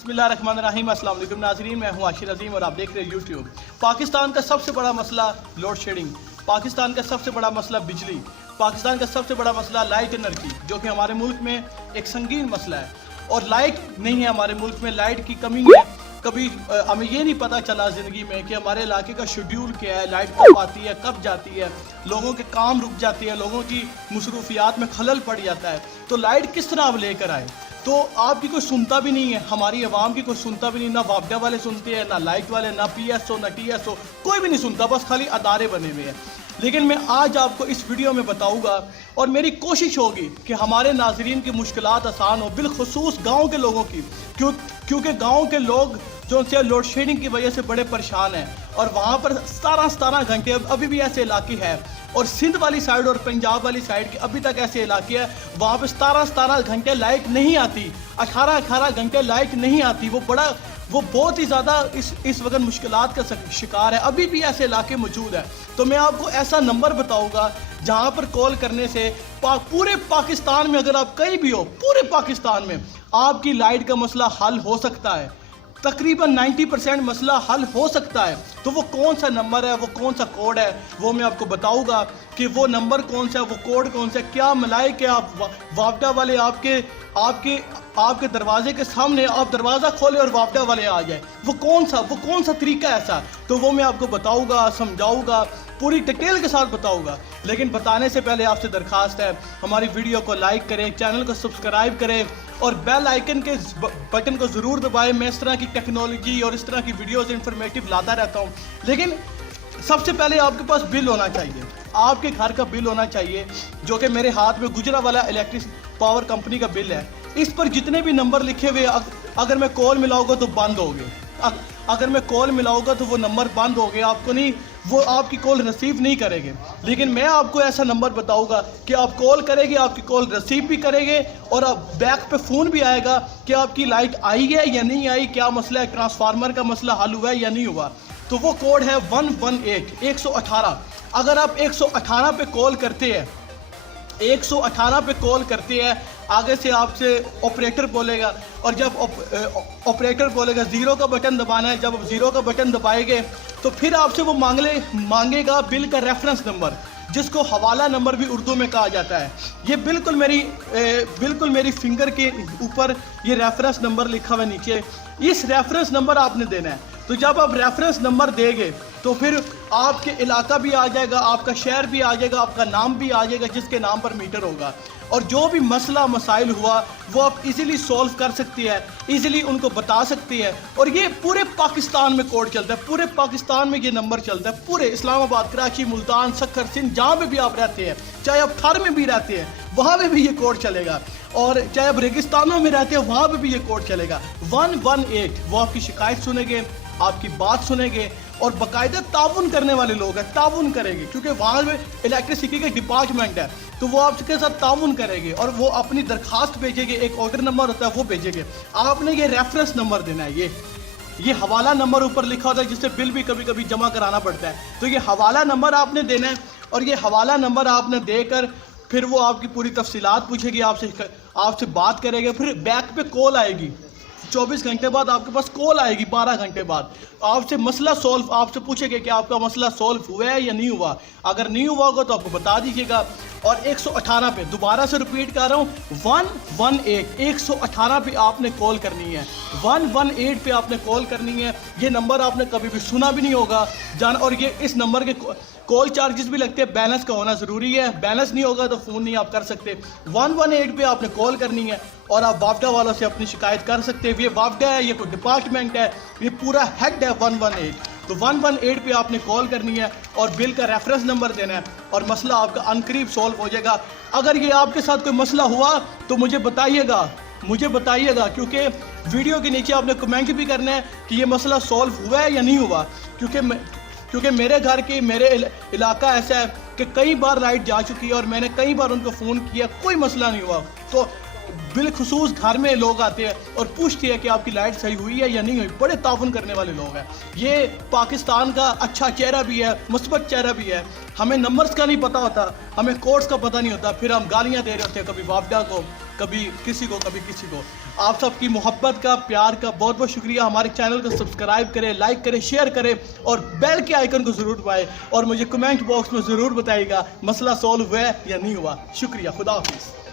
بسم اللہ الرحمن الرحیم، السلام علیکم ناظرین، میں ہوں عاشرتv اور آپ دیکھ رہے ہیں یوٹیوب۔ پاکستان کا سب سے بڑا مسئلہ لوڈ شیڈنگ، پاکستان کا سب سے بڑا مسئلہ بجلی، پاکستان کا سب سے بڑا مسئلہ لائٹ انرجی، جو کہ ہمارے ملک میں ایک سنگین مسئلہ ہے۔ اور لائٹ نہیں ہے ہمارے ملک میں، لائٹ کی کمی ہے۔ کبھی ہمیں یہ نہیں پتہ چلا زندگی میں کہ ہمارے علاقے کا شیڈیول کیا ہے، لائٹ کب آتی ہے کب جاتی ہے، لوگوں کے کام رک جاتی ہے، لوگوں کی مصروفیات میں خلل پڑ جاتا ہے۔ تو لائٹ کس طرح اب لے کر آئے؟ تو آپ کی کوئی سنتا بھی نہیں ہے، ہماری عوام کی کوئی سنتا بھی نہیں، نہ وابڈا والے سنتے ہیں، نہ لائٹ والے، نہ پی ایس او، نہ ٹی ایس او، کوئی بھی نہیں سنتا، بس خالی ادارے بنے ہوئے ہیں۔ لیکن میں آج آپ کو اس ویڈیو میں بتاؤں گا، اور میری کوشش ہوگی کہ ہمارے ناظرین کی مشکلات آسان ہو، بالخصوص گاؤں کے لوگوں کی، کیونکہ گاؤں کے لوگ جو سے لوڈ شیڈنگ کی وجہ سے بڑے پریشان ہیں، اور وہاں پر 17 گھنٹے ابھی بھی ایسے علاقے ہیں، اور سندھ والی سائیڈ اور پنجاب والی سائیڈ کے ابھی تک ایسے علاقے ہیں وہاں پہ 17 گھنٹے لائٹ نہیں آتی، 18 گھنٹے لائٹ نہیں آتی۔ وہ بہت ہی زیادہ اس وقت مشکلات کا شکار ہے، ابھی بھی ایسے علاقے موجود ہیں۔ تو میں آپ کو ایسا نمبر بتاؤں گا جہاں پر کال کرنے سے پورے پاکستان میں، اگر آپ کہیں بھی ہو، پورے پاکستان میں آپ کی لائٹ کا مسئلہ حل ہو سکتا ہے، تقریباً 90% مسئلہ حل ہو سکتا ہے۔ تو وہ کون سا نمبر ہے، وہ کون سا کوڈ ہے، وہ میں آپ کو بتاؤں گا کہ وہ نمبر کون سا ہے، وہ کوڈ کون سا ہے، کیا ملائے کہ آپ وابڈا والے آپ کے دروازے کے سامنے آپ دروازہ کھولے اور وابڈا والے آ جائے، وہ کون سا طریقہ ایسا، تو وہ میں آپ کو بتاؤں گا، سمجھاؤں گا، پوری ڈیٹیل کے ساتھ بتاؤں گا۔ لیکن بتانے سے پہلے آپ سے درخواست ہے، ہماری ویڈیو کو لائک کریں، چینل کو سبسکرائب کریں، اور بیل آئیکن کے بٹن کو ضرور دبائیں۔ میں اس طرح کی ٹیکنالوجی اور اس طرح کی ویڈیوز انفارمیٹیو لاتا رہتا ہوں۔ لیکن سب سے پہلے آپ کے پاس بل ہونا چاہیے، آپ کے گھر کا بل ہونا چاہیے، جو کہ میرے ہاتھ میں گجرا والا الیکٹرک پاور کمپنی کا بل ہے۔ اس پر جتنے بھی نمبر لکھے ہوئے، اگر میں کال ملاؤں گا تو بند ہوگے، اگر میں کال ملاؤں گا تو وہ نمبر بند ہوگے، آپ کو نہیں، وہ آپ کی کال ریسیو نہیں کرے گے۔ لیکن میں آپ کو ایسا نمبر بتاؤں گا کہ آپ کال کرے گے، آپ کی کال ریسیو بھی کرے گے، اور آپ بیک پہ فون بھی آئے گا کہ آپ کی لائٹ آئی ہے یا نہیں آئی، کیا مسئلہ ہے، ٹرانسفارمر کا مسئلہ حل ہوا ہے یا نہیں ہوا۔ تو وہ کوڈ ہے 118۔ اگر آپ 118 پہ کال کرتے ہیں، 118 پہ کال کرتے ہیں، آگے سے آپ سے آپریٹر بولے گا، اور جب آپریٹر بولے گا 0 کا بٹن دبانا ہے، جب آپ 0 کا بٹن دبائے گے تو پھر آپ سے وہ مانگے گا بل کا ریفرنس نمبر، جس کو حوالہ نمبر بھی اردو میں کہا جاتا ہے۔ یہ بالکل میری فنگر کے اوپر یہ ریفرنس نمبر لکھا ہوا ہے نیچے، اس ریفرنس نمبر آپ نے دینا ہے۔ تو جب آپ ریفرنس نمبر دیں گے تو پھر آپ کے علاقہ بھی آ جائے گا، آپ کا شہر بھی آ جائے گا، آپ کا نام بھی آ جائے گا جس کے نام پر میٹر ہوگا، اور جو بھی مسئلہ مسائل ہوا وہ آپ ایزیلی سولو کر سکتی ہے، ایزیلی ان کو بتا سکتی ہے۔ اور یہ پورے پاکستان میں کوڈ چلتا ہے، پورے پاکستان میں یہ نمبر چلتا ہے، پورے اسلام آباد، کراچی، ملتان، سکھر، سندھ، جہاں پہ بھی آپ رہتے ہیں، چاہے آپ تھر میں بھی رہتے ہیں وہاں پہ بھی یہ کوڈ چلے گا، اور چاہے آپ ریگستانوں میں رہتے ہیں وہاں پہ بھی یہ کوڈ چلے گا۔ 118 وہ آپ کی شکایت سنیں گے، آپ کی بات سنیں گے، اور باقاعدہ تعاون کرنے والے لوگ ہیں، تعاون کریں گے، کیونکہ وہاں پہ الیکٹریسٹی کے ڈپارٹمنٹ ہے، تو وہ آپ کے ساتھ تعاون کریں گے، اور وہ اپنی درخواست بھیجیں گے، ایک آرڈر نمبر ہوتا ہے وہ بھیجیں گے۔ آپ نے یہ ریفرنس نمبر دینا ہے، یہ حوالہ نمبر اوپر لکھا ہوتا ہے، جس سے بل بھی کبھی کبھی جمع کرانا پڑتا ہے۔ تو یہ حوالہ نمبر آپ نے دینا ہے، اور یہ حوالہ نمبر آپ نے دے کر پھر وہ آپ کی پوری تفصیلات پوچھے گی، آپ سے بات کرے گا، پھر بیک پہ کال آئے گی، 24 گھنٹے بعد آپ کے پاس کال آئے گی، 12 گھنٹے بعد آپ سے مسئلہ سولو، آپ سے پوچھے گے کہ آپ کا مسئلہ سولو ہوا ہے یا نہیں ہوا۔ اگر نہیں ہوا ہوگا تو آپ کو بتا دیجیے گا۔ اور 118 پہ دوبارہ سے ریپیٹ کر رہا ہوں، 118 پہ آپ نے کال کرنی ہے، 118 پہ آپ نے کال کرنی ہے۔ یہ نمبر آپ نے کبھی بھی سنا بھی نہیں ہوگا اور یہ اس نمبر کے کال چارجز بھی لگتے ہیں، بیلنس کا ہونا ضروری ہے، بیلنس نہیں ہوگا تو فون نہیں آپ کر سکتے۔ 118 پہ آپ نے کال کرنی ہے، اور آپ وابڈا والوں سے اپنی شکایت کر سکتے ہیں۔ یہ وابڈا ہے، یہ کوئی ڈپارٹمنٹ ہے، یہ پورا ہیڈ ہے 118۔ تو 118 پہ آپ نے کال کرنی ہے، اور بل کا ریفرنس نمبر دینا ہے، اور مسئلہ آپ کا عنقریب سولو ہو جائے گا۔ اگر یہ آپ کے ساتھ کوئی مسئلہ ہوا تو مجھے بتائیے گا، کیونکہ ویڈیو کے نیچے آپ نے کمنٹ بھی کرنا ہے کہ یہ مسئلہ سولو ہوا ہے یا نہیں ہوا، کیونکہ میرے گھر کے، میرے علاقہ ایسا ہے کہ کئی بار لائٹ جا چکی ہے، اور میں نے کئی بار ان کو فون کیا، کوئی مسئلہ نہیں ہوا۔ تو بالخصوص گھر میں لوگ آتے ہیں اور پوچھتے ہیں کہ آپ کی لائٹ صحیح ہوئی ہے یا نہیں ہوئی. بڑے تعاون کرنے والے لوگ ہیں. یہ پاکستان کا اچھا چہرہ بھی ہے, مثبت چہرہ بھی ہے. ہمیں نمبرز کا نہیں پتہ ہوتا, ہمیں کوڈز کا پتہ نہیں ہوتا, پھر ہم گالیاں دے رہے ہوتے ہیں کبھی وابڈا کو, کبھی کسی کو, کبھی کسی کو. آپ سب کی محبت کا, پیار کا بہت بہت شکریہ. ہمارے چینل کو سبسکرائب کریں, لائک کریں, شیئر کریں اور بیل کے آئیکن کو ضرور دبائیں اور مجھے کمنٹ باکس میں ضرور بتائیے گا مسئلہ سولو ہوا ہے یا نہیں ہوا. شکریہ. خدا حافظ.